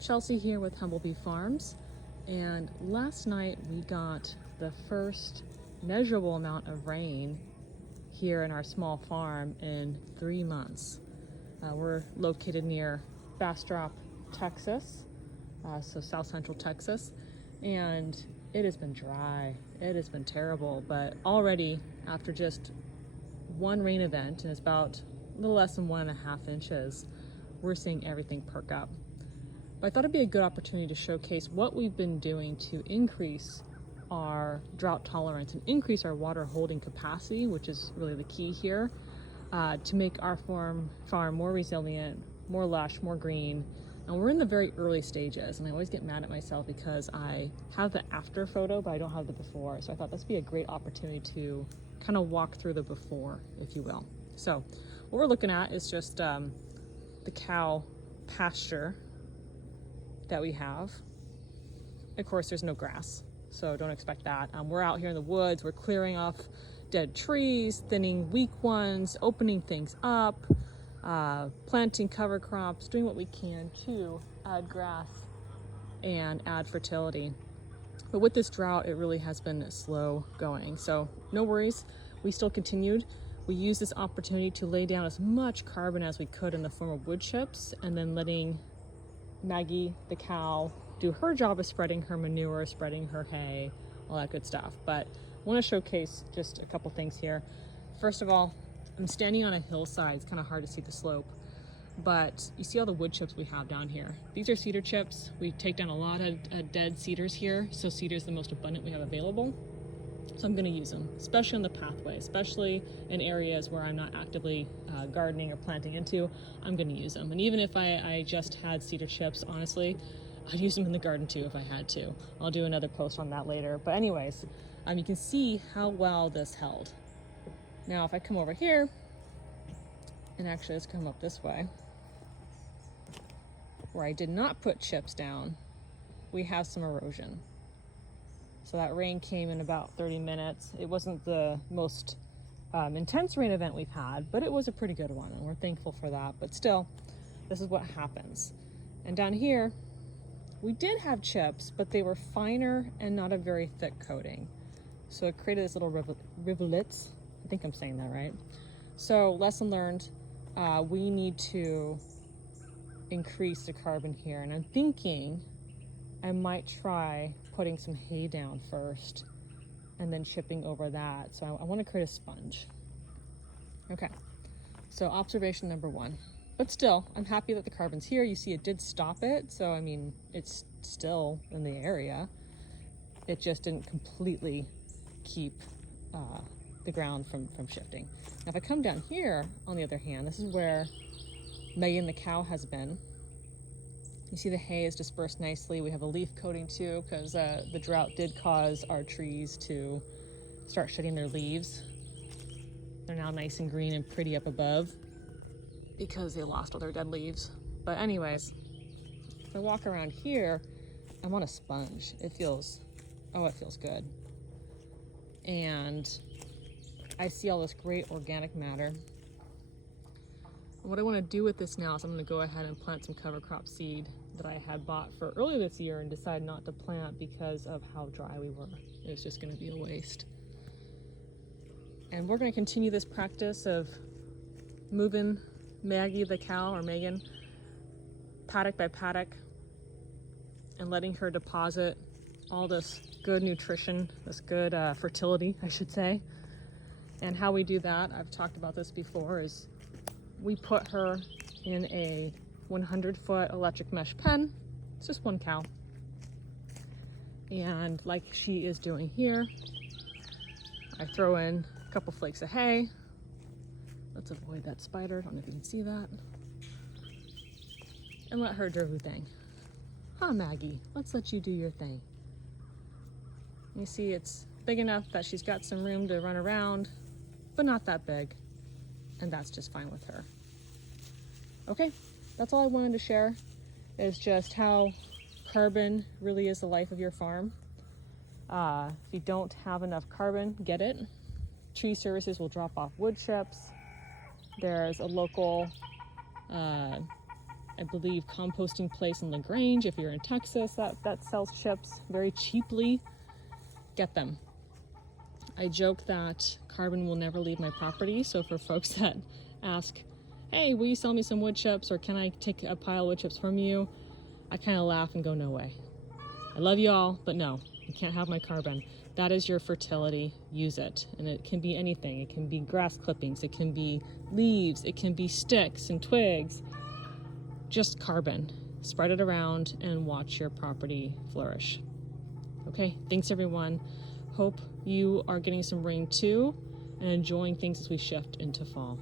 Chelsea here with Humblebee Farms, and last night we got the first measurable amount of rain here in our small farm in 3 months. We're located near Bastrop, Texas, so south central Texas, and it has been dry. It has been terrible, but already after just one rain event, and it's about a little less than 1.5 inches, we're seeing everything perk up. But I thought it'd be a good opportunity to showcase what we've been doing to increase our drought tolerance and increase our water holding capacity, which is really the key here, to make our farm more resilient, more lush, more green. And we're in the very early stages, and I always get mad at myself because I have the after photo, but I don't have the before. So I thought this would be a great opportunity to kind of walk through the before, if you will. So what we're looking at is just the cow pasture that we have. Of course, there's no grass, so don't expect that. We're out here in the woods. We're clearing off dead trees, thinning weak ones, opening things up, planting cover crops, doing what we can to add grass and add fertility. But with this drought, it really has been slow going. So no worries, we still continued. We used this opportunity to lay down as much carbon as we could in the form of wood chips, and then letting Maggie, the cow, do her job of spreading her manure, spreading her hay, all that good stuff. But I want to showcase just a couple things here. First of all, I'm standing on a hillside. It's kind of hard to see the slope, but you see all the wood chips we have down here. These are cedar chips. We take down a lot of dead cedars here, so cedar is the most abundant we have available. So I'm going to use them, especially on the pathway, especially in areas where I'm not actively gardening or planting into. I'm going to use them. And even if I just had cedar chips, honestly, I'd use them in the garden too if I had to. I'll do another post on that later. But anyways, you can see how well this held. Now, if I come over here, and actually let's come up this way, where I did not put chips down, we have some erosion. So that rain came in about 30 minutes. It wasn't the most intense rain event we've had, but it was a pretty good one, and we're thankful for that. But still, this is what happens. And down here, we did have chips, but they were finer and not a very thick coating. So it created this little rivulets. I think I'm saying that right. So lesson learned, we need to increase the carbon here. And I'm thinking I might try putting some hay down first and then chipping over that. So I want to create a sponge. Okay, so observation number 1. But still, I'm happy that the carbon's here. You see it did stop it, so I mean, it's still in the area. It just didn't completely keep the ground from shifting. Now if I come down here, on the other hand, this is where Megan the cow has been. You see the hay is dispersed nicely. We have a leaf coating too, because the drought did cause our trees to start shedding their leaves. They're now nice and green and pretty up above because they lost all their dead leaves. But anyways, if I walk around here, I'm on a sponge. It feels good. And I see all this great organic matter. And what I want to do with this now is I'm going to go ahead and plant some cover crop seed that I had bought for earlier this year and decided not to plant because of how dry we were. It was just going to be a waste. And we're going to continue this practice of moving Maggie the cow, or Megan, paddock by paddock, and letting her deposit all this good nutrition, this good fertility, I should say. And how we do that, I've talked about this before, is we put her in a 100-foot electric mesh pen. It's just one cow. And like she is doing here, I throw in a couple flakes of hay. Let's avoid that spider. I don't know if you can see that. And let her do her thing. Huh, Maggie, let's let you do your thing. You see it's big enough that she's got some room to run around, but not that big. And that's just fine with her. Okay, that's all I wanted to share, is just how carbon really is the life of your farm. If you don't have enough carbon, get it. Tree services will drop off wood chips. There's a local I believe, composting place in LaGrange. If you're in Texas, that sells chips very cheaply. Get them. I joke that carbon will never leave my property. So for folks that ask, hey, will you sell me some wood chips, or can I take a pile of wood chips from you? I kind of laugh and go, no way. I love you all, but no, you can't have my carbon. That is your fertility. Use it. And it can be anything. It can be grass clippings. It can be leaves. It can be sticks and twigs. Just carbon. Spread it around and watch your property flourish. Okay, thanks everyone. Hope you are getting some rain too and enjoying things as we shift into fall.